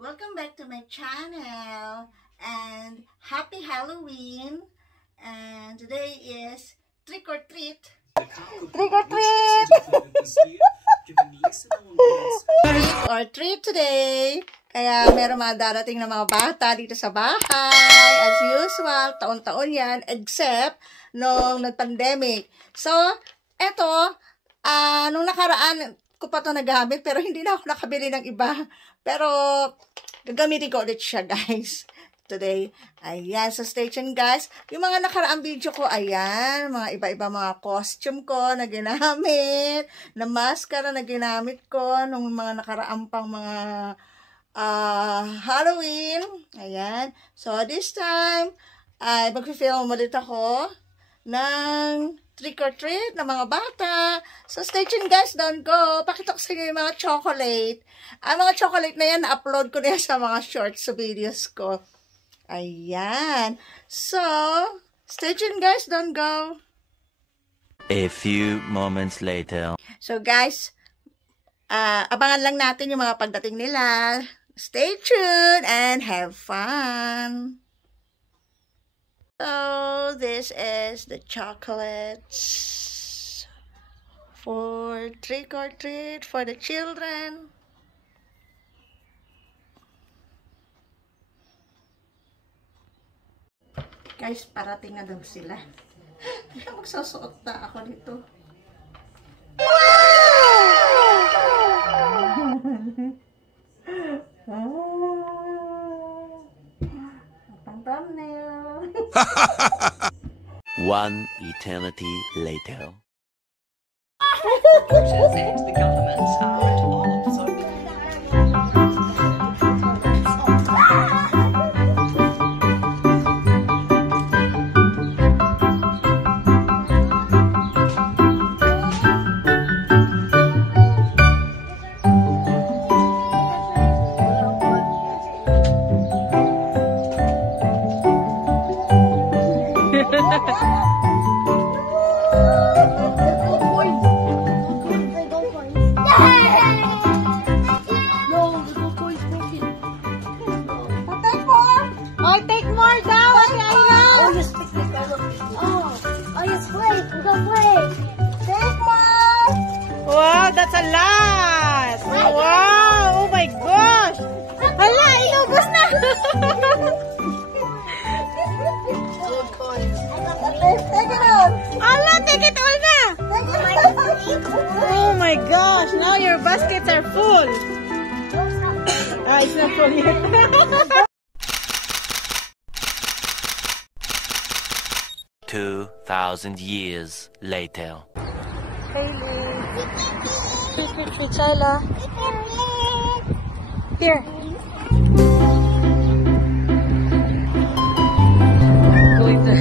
Welcome back to my channel and happy Halloween. And today is trick or treat. Trick or treat! Trick or treat today. Kaya meron mga darating na mga bata dito sa bahay. As usual, taon-taon yan. Except nung nag-pandemic. So, eto, nung nakaraan ko pa ito nagamit pero hindi na ako nakabili ng iba. Pero, gagamitin ko ulit siya, guys. Today. Ayan. So, stay tuned, guys. Yung mga nakaraang video ko, ayan. Mga iba-iba mga costume ko na ginamit. Na mascara na ginamit ko. Nung mga nakaraang pang mga Halloween. Ayan. So, this time, ay mag-film ulit ako ng trick or treat ng mga bata. So, stay tuned, guys. Don't go. Pakita ko sa inyo yung mga chocolate. Ang mga chocolate na yan, na-upload ko na yan sa mga shorts sa videos ko. Ayan. So, stay tuned, guys. Don't go. A few moments later. So, guys, abangan lang natin yung mga pagdating nila. Stay tuned and have fun. So, this is the chocolates for trick or treat for the children. Guys, parating na daw sila. Magsusuot na ako nito. Thumbnail. One eternity later. The government are involved, so Wow, that's a lot! Wow! Oh my gosh! Hala, inubos na! Hala, take it all na! Oh my gosh! Now your baskets are full! It's not full yet. 2,000 years later. Sweet Shyla. Here. Going to